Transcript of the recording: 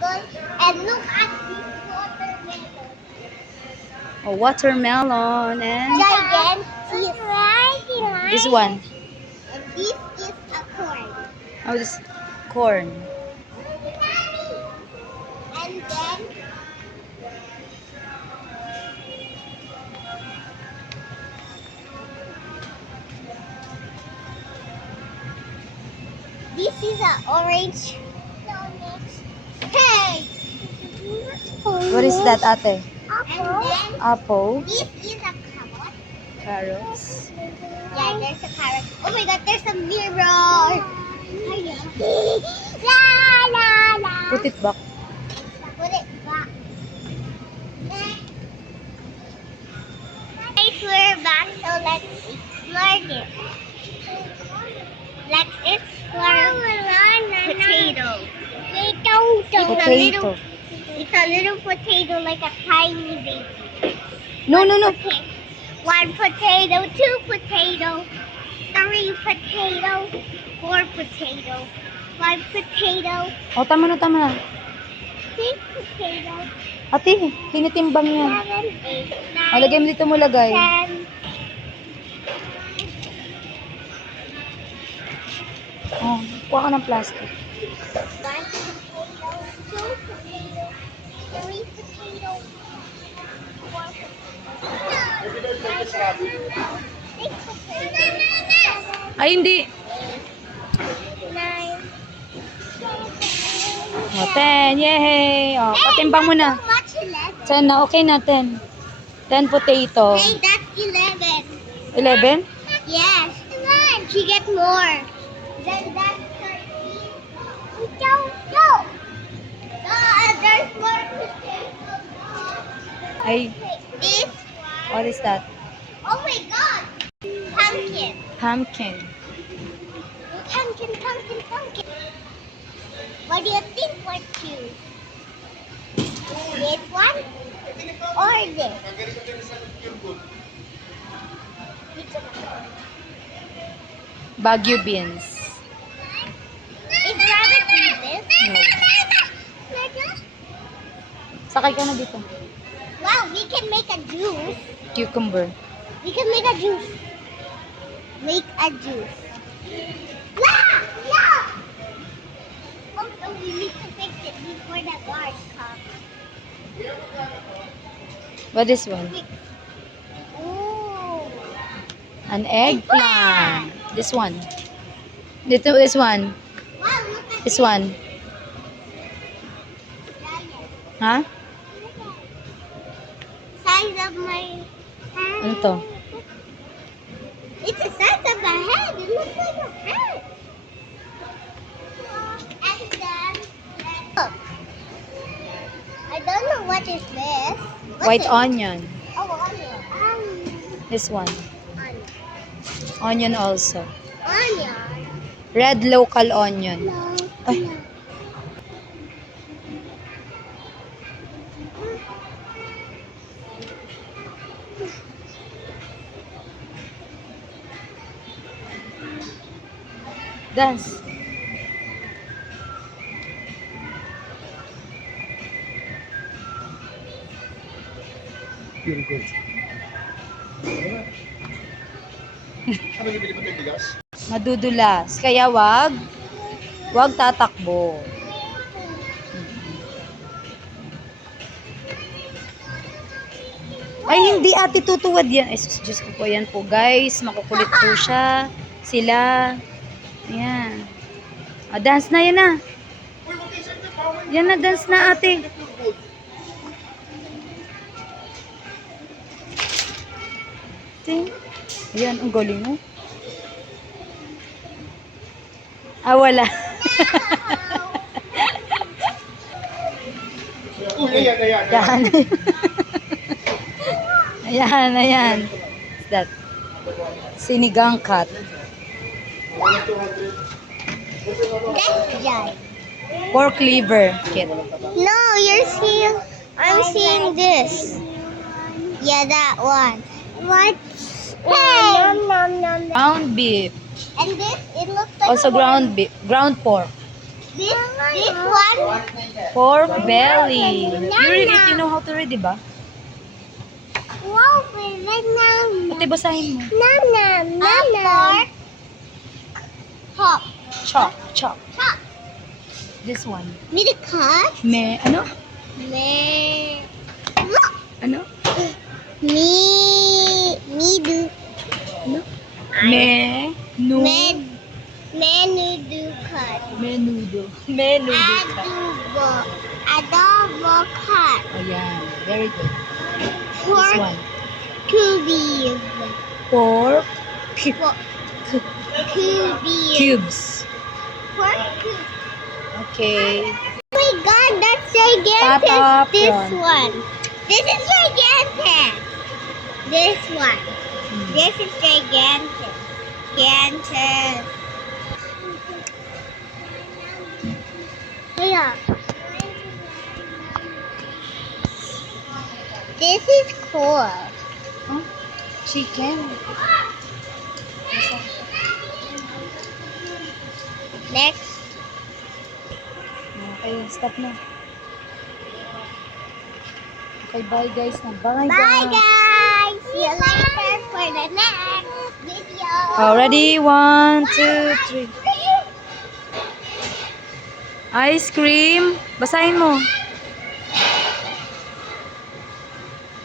triangle. And look at this watermelon. A watermelon and Gigantic. this one. And this is a corn. Oh, this corn. And then this is an orange. Hey! What is that, ate? And then Apple, this is a carrot. carrots. Yeah, there's a carrot. Oh my god, there's a mirror. La la la. Put it back. Put it back. Guys, we're back, so let's explore this. Let's explore potato. Potato. It's a little potato, like a tiny baby. No, no, no. One potato, two potato, three potato, four potato, five potato, Oh, tama na, tama na. six potato, Ate, tinitimbang yan. 7, 8, 9, O, lagay mo dito mo lagay. 10. Oh, kuha ka ng plastic. 1 potato, 2 potato, 3 potato, 4 potato, 6 potato, Ay, hindi. 9, O, 10. Yay! O, patimbang mo na. How much 11? 10 na. Okay na, 10. 10 potato. Hey, that's 11. 11? Yes. Come on. She get more. Then that's 13. Go, go. There's more potatoes. Ay, This what one. is that? Oh my god. Pumpkin. Pumpkin. Pumpkin, pumpkin, pumpkin. What do you think what choose? This one or this? Baguio beans. Is rabbit eat this? No. Sakay ka na dito. Wow, we can make a juice. Cucumber. We can make a juice. Make a juice. Yeah! Yeah! Oh, so we need to fix it before the guards come. What is one? Ooh. An eggplant. This one. Dito, this one. Wow, look at This one. giant. Ha? Size of my hand. Ano to? It's the size of a head. It looks like a head. And then, look. I don't know what is this. What's White it? onion. Oh, onion. This one. Onion. Onion also. Onion. Red local onion. No. Ay. Dance. Very good. Ano yung binibig ng bigas? Madudulas. Kaya wag tatakbo. Ay, hindi ate, tutuwad yan. Ay, sus, Diyos ko po, yan po guys. Makukulit po siya. Sila. Ayan. Ah, dance na, yan na. Yan na, dance na ate. Ting. Ayan, ang galing mo. Ah, wala. Ayan, ayan, ayan. Ayan. Ayan, ayan. What's that? Sinigang cut. That's giant. Pork liver kit. No, you're seeing. I'm seeing this. Yeah, that one. What? Hey. Nom, nom, nom, nom. Ground beef. And this, it looks like Also a ground beef. Ground pork. This one. Pork belly. You read it, you know how to read, di ba? Wow, baby, nom. Pati basahin mo. Nom, nom, nom, nom. Hop. Chop, chop. Hop. This one. Me the cut. Me, ano? Me. Look. Ano? Me do. Ano? Me, nu, Menu do cut. menudo. Menudo. Adobo cut. Ayan, very good. This Pork one. cubes. Pork Cubes. cubes. Pork cubes. Okay. Oh my god, that's gigantic. Papa This prawn. one. This is gigantic. This one. This is gigantic. Gigantic. Yeah. This is cool. Huh? Chicken. Next. Okay, stop na. Okay, bye guys. Bye Bye guys. See you later for the next video. Ready? 1, 2, 3. Ice cream. Basahin mo.